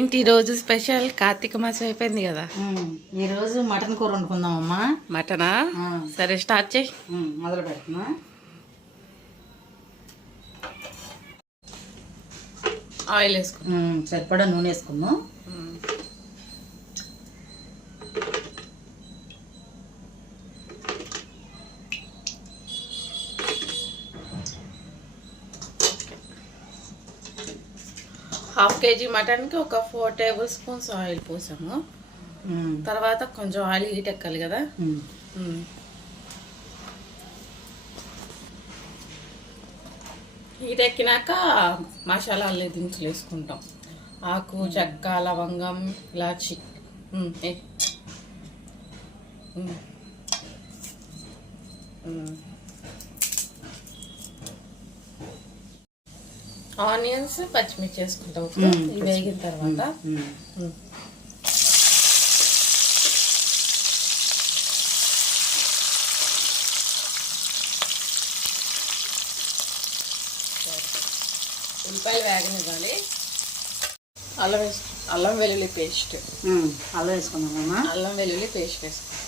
ఏంటి ఈరోజు స్పెషల్ కార్తీక మాసం అయిపోయింది కదా. ఈరోజు మటన్ కూర వండుకుందామమ్మా. మటనా? సరే స్టార్ట్ చేయి. మొదలు పెడుతున్నా. ఆయిల్ వేసుకున్నాం, సరిపడా నూనె వేసుకుందాం. హాఫ్ కేజీ మటన్కి ఒక 4 టేబుల్ స్పూన్స్ ఆయిల్ పోసాము. తర్వాత కొంచెం ఆయిల్ హీట్ ఎక్కాలి కదా. హీట్ ఎక్కినాక మసాలాలు దినుసులు వేసుకుంటాం. ఆకు, చెక్క, లవంగం, ఇలాచి. ఆనియన్స్, పచ్చిమిర్చి వేసుకుంటాం. ఇవి వేగిన తర్వాత ఉల్లిపాయలు వేగనివ్వాలి. అల్లం వెల్లుల్లి పేస్ట్. అల్లం వేసుకున్నామమ్మా. అల్లం వెల్లుల్లి పేస్ట్ వేసుకుంటాం.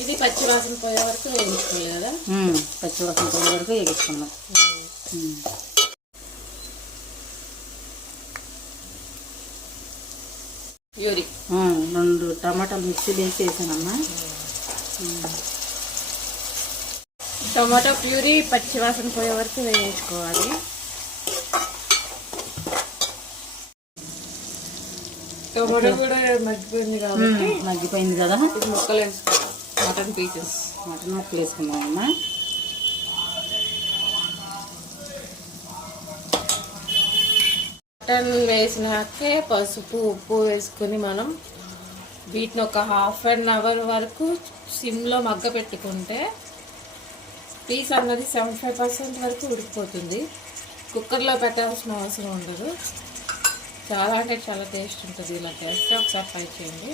ఇది పచ్చివాసన పోయే వరకు వేయించుకోవాలి కదా. పచ్చివాసన పోయే వరకు వేయించుకున్నాం. ప్యూరీ 2 టమాటాలు మిక్సీలో వేసి వేసానమ్మా. టమాటో ప్యూరీ పచ్చివాసన పోయే వరకు వేయించుకోవాలి. టమాటో కూడా మగ్గిపోయింది కాబట్టి మగ్గిపోయింది కదా. ముక్కలు వేసుకోవాలి. మటన్ పీసెస్, మటన్ ముక్కలు వేసుకున్నామమ్మా. మటన్ వేసినాకే పసుపు, ఉప్పు వేసుకుని మనం వీటిని ఒక ½ అన్ అవర్ వరకు సిమ్లో మగ్గ పెట్టుకుంటే పీస్ అన్నది 75% వరకు ఉడికిపోతుంది. కుక్కర్లో పెట్టాల్సిన అవసరం ఉండదు. చాలా అంటే చాలా టేస్ట్ ఉంటుంది. ఇలా చేస్తే ఒకసారి ట్రై చేయండి.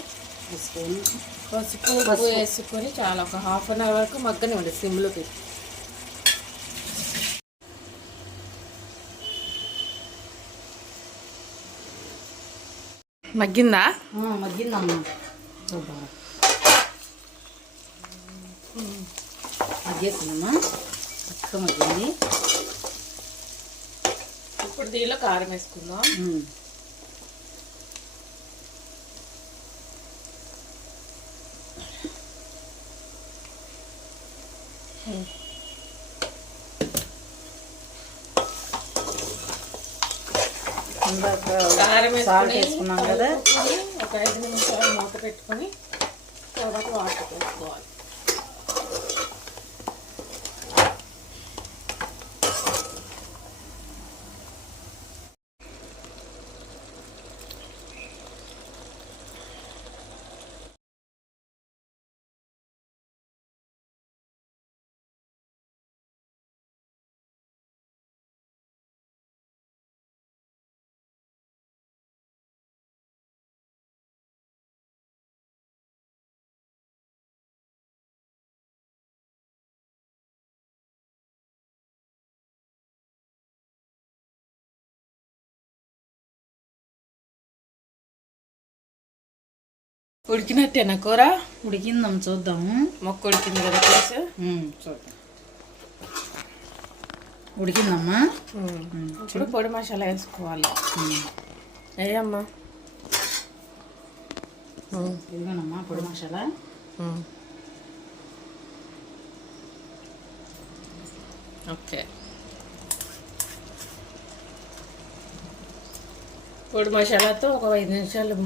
పసుపు, ఉప్పు వేసుకొని చాలా ఒక ½ అన్ అవర్ వరకు మగ్గనివ్వండి సిమ్లో పెట్టి. మగ్గిందా? మగ్గిందమ్మా. మగ్గేసిందమ్మా. చక్కగా మగ్గింది. ఇప్పుడు దీనిలో కారం వేసుకుందాం. కారం వేసుకున్నాం కదా. ఒక 5 నిమిషాలు మూత పెట్టుకొని తర్వాత వాటర్ వేసుకోవాలి. ఉడికినట్టేనా కూర? ఉడికిందమ్మ, చూద్దాము. మొక్క ఉడికింది కదా ప్లేస్. చూద్దాం. ఉడికిందమ్మా. ఇప్పుడు పొడి మసాలా వేసుకోవాలి. వేయమ్మా. ఇదిగోనమ్మా పొడి మసాలా. ఓకే. పొడి మసాలాతో ఒక 5 నిమిషాలు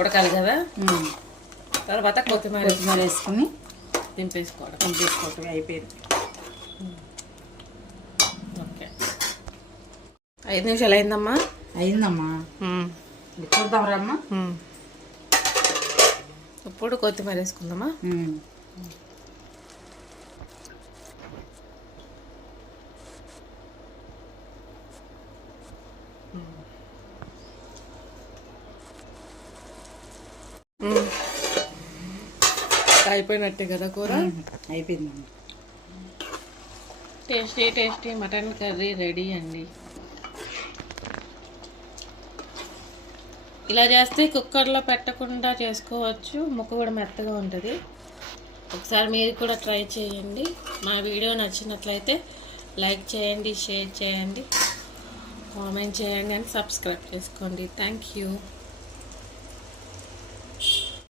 ఉడకాలి కదా. తర్వాత కొత్తిమీర వేసుకుని దింపేసుకోవటం అయిపోయింది. ఓకే. 5 నిమిషాలు అయిందమ్మా. అయిందమ్మా. చూద్దాం రమ్మా. ఇప్పుడు కొత్తిమీర వేసుకుందామా. అయిపోయినట్టే కదా కూర. అయిపోయిందమ్మా. Tasty tasty mutton curry ready అండి. ఇలా చేస్తే కుక్కర్లో పెట్టకుండా చేసుకోవచ్చు, ముక్క కూడా మెత్తగా ఉంటుంది. ఒకసారి మీరు కూడా ట్రై చేయండి. మా వీడియో నచ్చినట్లయితే లైక్ చేయండి, షేర్ చేయండి, కామెంట్ చేయండి అండ్ సబ్స్క్రైబ్ చేసుకోండి. Thank you.